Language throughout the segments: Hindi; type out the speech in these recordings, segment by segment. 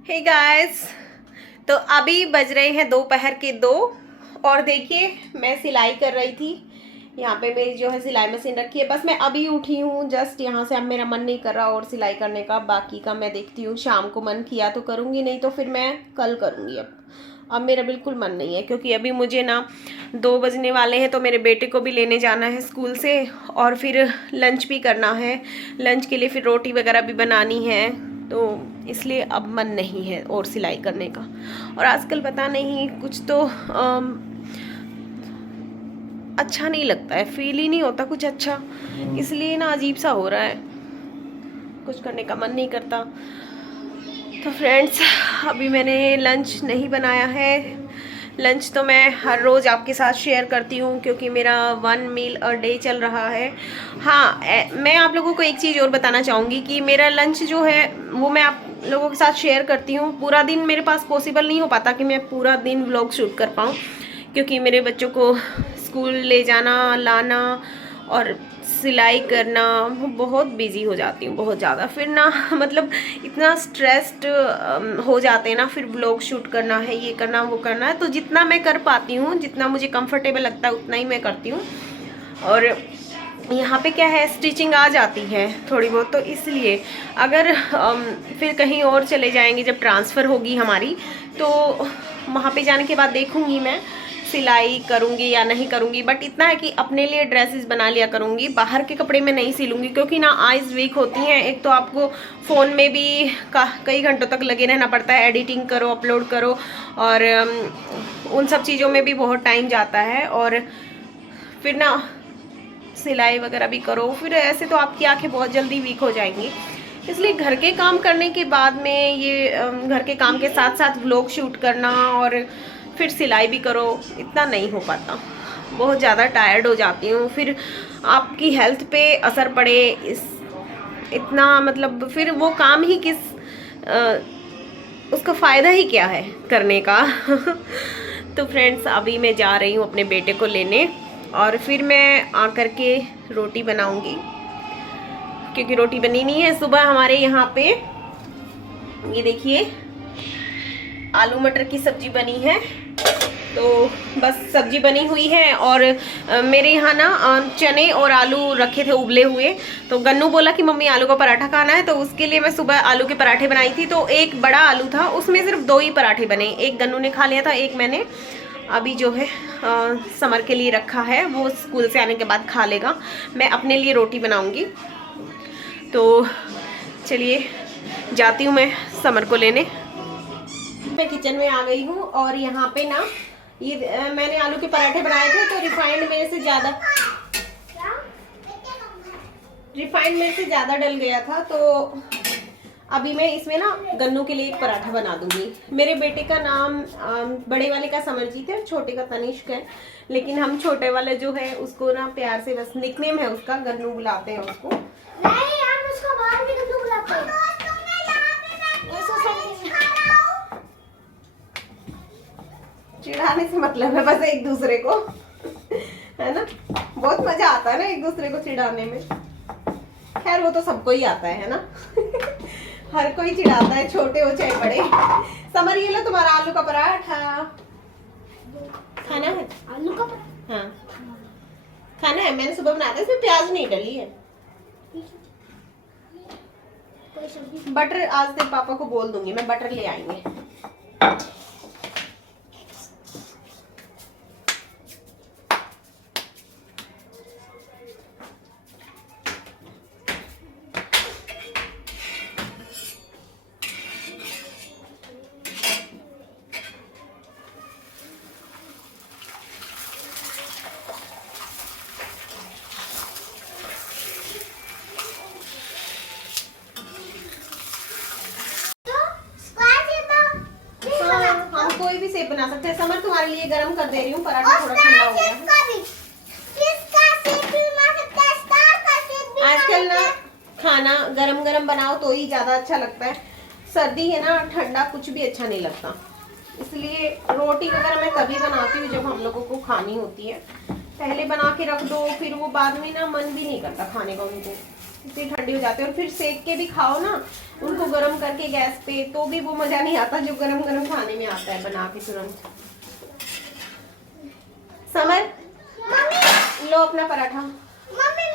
हे गाइस, तो अभी बज रहे हैं दोपहर के 2 और देखिए मैं सिलाई कर रही थी। यहाँ पे मेरी जो है सिलाई मशीन रखी है। बस मैं अभी उठी हूँ जस्ट यहाँ से। अब मेरा मन नहीं कर रहा और सिलाई करने का। बाकी का मैं देखती हूँ, शाम को मन किया तो करूँगी, नहीं तो फिर मैं कल करूँगी। अब मेरा बिल्कुल मन नहीं है क्योंकि अभी मुझे ना 2 बजने वाले हैं, तो मेरे बेटे को भी लेने जाना है स्कूल से और फिर लंच भी करना है। लंच के लिए फिर रोटी वगैरह भी बनानी है, तो इसलिए अब मन नहीं है और सिलाई करने का। और आजकल पता नहीं कुछ तो अच्छा नहीं लगता है, फील ही नहीं होता कुछ अच्छा, इसलिए ना अजीब सा हो रहा है, कुछ करने का मन नहीं करता। तो फ्रेंड्स, अभी मैंने लंच नहीं बनाया है। लंच तो मैं हर रोज़ आपके साथ शेयर करती हूँ क्योंकि मेरा 1 मील अ डे चल रहा है। हाँ, मैं आप लोगों को एक चीज़ और बताना चाहूँगी कि मेरा लंच जो है वो मैं आप लोगों के साथ शेयर करती हूँ। पूरा दिन मेरे पास पॉसिबल नहीं हो पाता कि मैं पूरा दिन व्लॉग शूट कर पाऊँ, क्योंकि मेरे बच्चों को स्कूल ले जाना, लाना और सिलाई करना, बहुत बिजी हो जाती हूँ, बहुत ज़्यादा। फिर ना मतलब इतना स्ट्रेस्ड हो जाते हैं ना, फिर व्लॉग शूट करना है, ये करना वो करना है। तो जितना मैं कर पाती हूँ, जितना मुझे कंफर्टेबल लगता है उतना ही मैं करती हूँ। और यहाँ पे क्या है, स्टिचिंग आ जाती है थोड़ी बहुत, तो इसलिए अगर फिर कहीं और चले जाएंगे, जब ट्रांसफ़र होगी हमारी, तो वहाँ पे जाने के बाद देखूँगी मैं सिलाई करूँगी या नहीं करूँगी। बट इतना है कि अपने लिए ड्रेसेस बना लिया करूँगी, बाहर के कपड़े में नहीं सिलूँगी, क्योंकि ना आइज़ वीक होती हैं। एक तो आपको फ़ोन में भी कई घंटों तक लगे रहना पड़ता है, एडिटिंग करो, अपलोड करो, और उन सब चीज़ों में भी बहुत टाइम जाता है। और फिर ना सिलाई वगैरह भी करो, फिर ऐसे तो आपकी आंखें बहुत जल्दी वीक हो जाएंगी। इसलिए घर के काम करने के बाद में ये घर के काम के साथ साथ व्लॉग शूट करना और फिर सिलाई भी करो, इतना नहीं हो पाता। बहुत ज़्यादा टायर्ड हो जाती हूँ, फिर आपकी हेल्थ पे असर पड़े इस इतना, मतलब फिर वो काम ही किस उसका फ़ायदा ही क्या है करने का। तो फ्रेंड्स, अभी मैं जा रही हूँ अपने बेटे को लेने और फिर मैं आकर के रोटी बनाऊंगी, क्योंकि रोटी बनी नहीं है। सुबह हमारे यहाँ पे ये देखिए आलू मटर की सब्जी बनी है, तो बस सब्जी बनी हुई है। और मेरे यहाँ ना चने और आलू रखे थे उबले हुए, तो गन्नू बोला कि मम्मी आलू का पराठा खाना है, तो उसके लिए मैं सुबह आलू के पराठे बनाई थी। तो एक बड़ा आलू था, उसमें सिर्फ 2 ही पराठे बने, एक गन्नू ने खा लिया था, एक मैंने अभी जो है समर के लिए रखा है, वो स्कूल से आने के बाद खा लेगा। मैं अपने लिए रोटी बनाऊंगी। तो चलिए जाती हूँ मैं समर को लेने। मैं किचन में आ गई हूँ और यहाँ पे ना ये मैंने आलू के पराठे बनाए थे, तो रिफाइंड मेरे से ज़्यादा डल गया था, तो अभी मैं इसमें ना गन्नू के लिए एक पराठा बना दूंगी। मेरे बेटे का नाम बड़े वाले का समरजीत है, छोटे का तनिष्क है, लेकिन हम छोटे वाले जो है उसको ना प्यार से, बस निकनेम है उसका, गन्नू बुलाते हैं उसको। नहीं, हम उसको बाहर भी गन्नू बुलाते हैं। चिढ़ाने से मतलब है बस एक दूसरे को, है ना। बहुत मजा आता है ना एक दूसरे को चिढ़ाने में। खैर वो तो सबको ही आता है ना। हर कोई चिढ़ाता है, छोटे हो चाहे बड़े। समर, ये लो तुम्हारा आलू का पराठा। खाना है आलू का पराठा? हाँ खाना है, मैंने सुबह बनाया था, इसमें प्याज नहीं डली है। बटर आज तेरे पापा को बोल दूंगी मैं, बटर ले आएंगे। कोई भी शेप बना सकते हैं। समर, तुम्हारे लिए गरम कर दे रही हूँ, पराठा थोड़ा ठंडा हो गया। आजकल ना खाना गरम गरम बनाओ तो ही ज्यादा अच्छा लगता है। सर्दी है ना, ठंडा कुछ भी अच्छा नहीं लगता। इसलिए रोटी वगैरह मैं तभी बनाती हूँ जब हम लोगों को खानी होती है। पहले बना के रख दो, फिर वो बाद में ना मन भी नहीं करता खाने का उनको। इतनी ठंडी हो जाती है। और फिर सेक के भी खाओ ना उनको गरम करके गैस पे, तो भी वो मजा नहीं आता जो गरम गरम खाने में आता है बना के तुरंत। समर लो अपना पराठा। मम्मी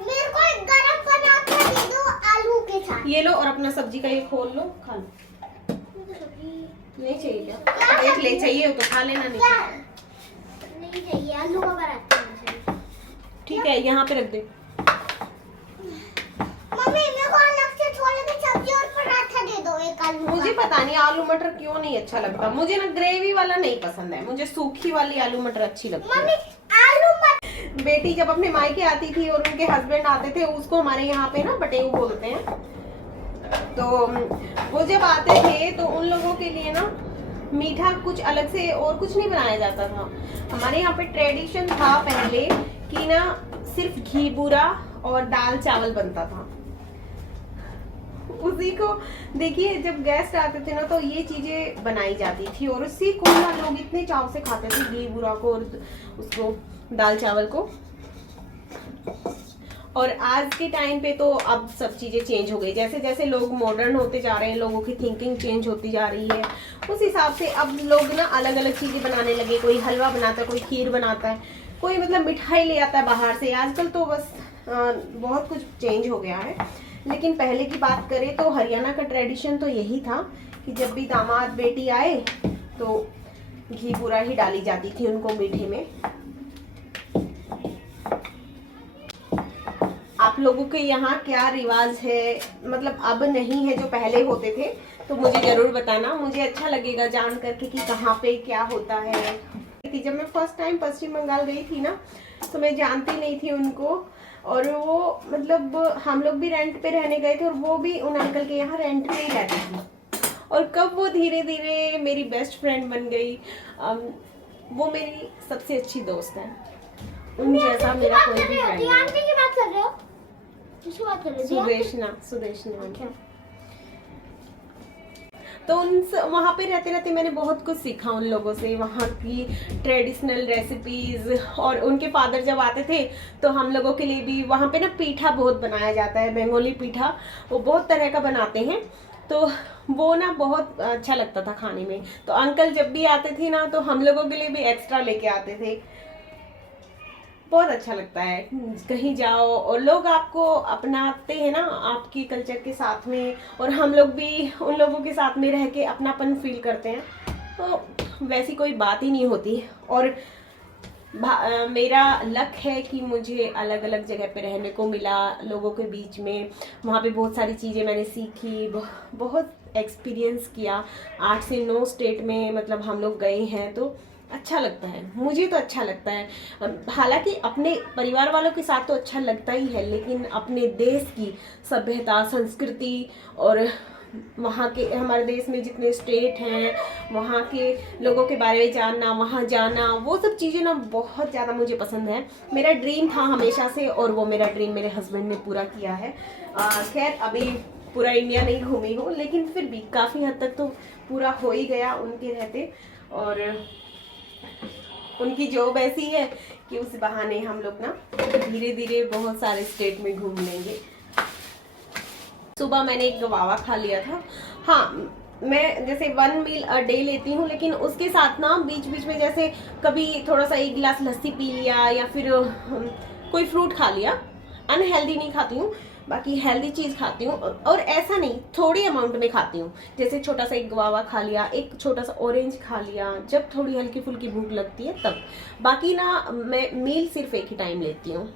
मेरे को एक गरम पराठा दे दो आलू के साथ। ये लो और अपना सब्जी का ये खोल लो, खा लो। नहीं चाहिए क्या? देख ले, चाहिए हो तो खा लेना, नहीं चाहिए आलू का पराठा चाहिए। ठीक है, यहाँ पे रख दे। मम्मी मेरे को अलग से छोले की सब्जी और पराठा दे दो एक आलू का। मुझे पता नहीं आलू मटर क्यों नहीं अच्छा लगता, मुझे ना ग्रेवी वाला नहीं पसंद है, मुझे सूखी वाली आलू मटर अच्छी लगती है। मम्मी आलू मटर। बेटी जब अपने मायके आती थी और उनके हस्बैंड आते थे, उसको हमारे यहाँ पे ना बटेऊ बोलते हैं, तो वो जब आते थे तो उन लोगों के लिए ना मीठा कुछ अलग से और कुछ नहीं बनाया जाता था। हमारे यहाँ पे ट्रेडिशन था पहले कि ना सिर्फ घी बूरा और दाल चावल बनता था। उसी को देखिए जब गेस्ट आते थे ना तो ये चीजें बनाई जाती थी और उसी को ना लोग इतने चाव से खाते थे, घी बूरा को और उसको दाल चावल को। और आज के टाइम पे तो अब सब चीजें चेंज हो गई, जैसे जैसे लोग मॉडर्न होते जा रहे हैं, लोगों की थिंकिंग चेंज होती जा रही है, उस हिसाब से अब लोग ना अलग अलग चीजें बनाने लगे। कोई हलवा बनाता है, कोई खीर बनाता है, कोई मतलब मिठाई ले आता है बाहर से। आजकल तो बस बहुत कुछ चेंज हो गया है। लेकिन पहले की बात करें तो हरियाणा का ट्रेडिशन तो यही था कि जब भी दामाद बेटी आए तो घी पूरा ही डाली जाती थी उनको मीठे में। आप लोगों के यहाँ क्या रिवाज है, मतलब अब नहीं है जो पहले होते थे, तो मुझे जरूर बताना, मुझे अच्छा लगेगा जान करके कि कहाँ पे क्या होता है। जब मैं फर्स्ट टाइम पश्चिम बंगाल गई थी ना तो मैं जानती नहीं थी उनको, और वो मतलब हम लोग भी रेंट पे रहने गए थे और वो भी उन अंकल के यहाँ रेंट पे ही रहती थी। और कब वो धीरे धीरे मेरी बेस्ट फ्रेंड बन गई। वो मेरी सबसे अच्छी दोस्त है, उन जैसा मेरा कोई भी फ्रेंड नहीं। सुदेशना। तो वहाँ पे रहते रहते मैंने बहुत कुछ सीखा उन लोगों से, वहाँ की ट्रेडिशनल रेसिपीज। और उनके फादर जब आते थे तो हम लोगों के लिए भी वहाँ पे ना पीठा बहुत बनाया जाता है, बंगाली पीठा, वो बहुत तरह का बनाते हैं, तो वो ना बहुत अच्छा लगता था खाने में। तो अंकल जब भी आते थे ना तो हम लोगों के लिए भी एक्स्ट्रा लेके आते थे। बहुत अच्छा लगता है कहीं जाओ और लोग आपको अपनाते हैं ना आपकी कल्चर के साथ में, और हम लोग भी उन लोगों के साथ में रह के अपनापन फील करते हैं, तो वैसी कोई बात ही नहीं होती। और मेरा लक है कि मुझे अलग अलग जगह पे रहने को मिला, लोगों के बीच में, वहाँ पे बहुत सारी चीज़ें मैंने सीखी, बहुत एक्सपीरियंस किया। 8 से 9 स्टेट में मतलब हम लोग गए हैं, तो अच्छा लगता है, मुझे तो अच्छा लगता है। हालांकि अपने परिवार वालों के साथ तो अच्छा लगता ही है, लेकिन अपने देश की सभ्यता, संस्कृति और वहाँ के, हमारे देश में जितने स्टेट हैं वहाँ के लोगों के बारे में जानना, वहाँ जाना, वो सब चीज़ें ना बहुत ज़्यादा मुझे पसंद है। मेरा ड्रीम था हमेशा से, और वो मेरा ड्रीम मेरे हस्बैंड ने पूरा किया है। खैर अभी पूरा इंडिया नहीं घूमी हूँ, लेकिन फिर भी काफ़ी हद तक तो पूरा हो ही गया उनके रहते। और उनकी जॉब ऐसी है कि उस बहाने हम लोग ना धीरे धीरे बहुत सारे स्टेट में घूम लेंगे। सुबह मैंने एक गवावा खा लिया था। हाँ, मैं जैसे 1 मील अ डे लेती हूँ, लेकिन उसके साथ ना बीच बीच में जैसे कभी थोड़ा सा 1 गिलास लस्सी पी लिया या फिर कोई फ्रूट खा लिया। अनहेल्दी नहीं खाती हूँ, बाकी हेल्दी चीज़ खाती हूँ, और ऐसा नहीं, थोड़ी अमाउंट में खाती हूँ। जैसे छोटा सा एक गवावा खा लिया, एक छोटा सा ऑरेंज खा लिया, जब थोड़ी हल्की फुल्की भूख लगती है तब। बाकी ना मैं मील सिर्फ एक ही टाइम लेती हूँ।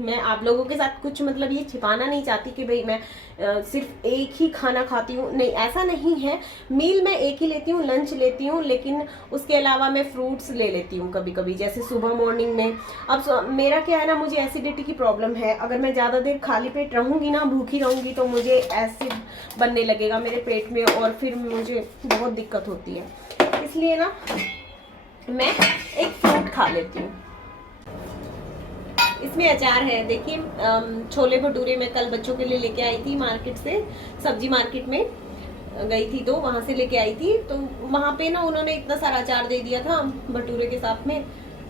मैं आप लोगों के साथ कुछ मतलब ये छिपाना नहीं चाहती कि भाई मैं सिर्फ एक ही खाना खाती हूँ, नहीं, ऐसा नहीं है। मील मैं एक ही लेती हूँ, लंच लेती हूँ, लेकिन उसके अलावा मैं फ्रूट्स ले लेती हूँ कभी कभी, जैसे सुबह मॉर्निंग में। अब मेरा क्या है ना, मुझे एसिडिटी की प्रॉब्लम है। अगर मैं ज़्यादा देर खाली पेट रहूँगी ना, भूखी रहूँगी, तो मुझे एसिड बनने लगेगा मेरे पेट में और फिर मुझे बहुत दिक्कत होती है। इसलिए ना मैं एक फ्रूट खा लेती हूँ। इसमें अचार है, देखिए छोले भटूरे मैं कल बच्चों के लिए लेके आई थी मार्केट से, सब्जी मार्केट में गई थी तो वहां से लेके आई थी। तो वहां पे ना उन्होंने इतना सारा अचार दे दिया था भटूरे के साथ में,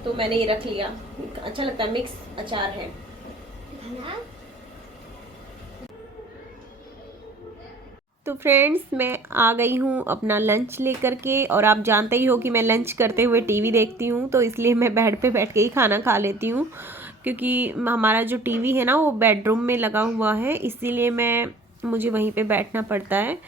तो मैंने ये रख लिया। अच्छा लगता है, मिक्स अचार है। तो फ्रेंड्स मैं आ गई हूँ अपना लंच लेकर के, और आप जानते ही हो कि मैं लंच करते हुए टीवी देखती हूँ, तो इसलिए मैं बेड पे बैठ के ही खाना खा लेती हूँ, क्योंकि हमारा जो टीवी है ना वो बेडरूम में लगा हुआ है, इसीलिए मुझे वहीं पे बैठना पड़ता है।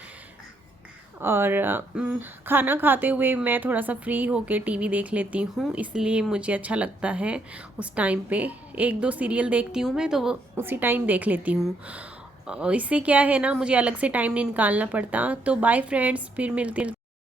और खाना खाते हुए मैं थोड़ा सा फ्री होके टीवी देख लेती हूँ, इसलिए मुझे अच्छा लगता है। उस टाइम पे 1-2 सीरियल देखती हूँ मैं, तो वो उसी टाइम देख लेती हूँ। इससे क्या है ना, मुझे अलग से टाइम नहीं निकालना पड़ता। तो बाय फ्रेंड्स, फिर मिलते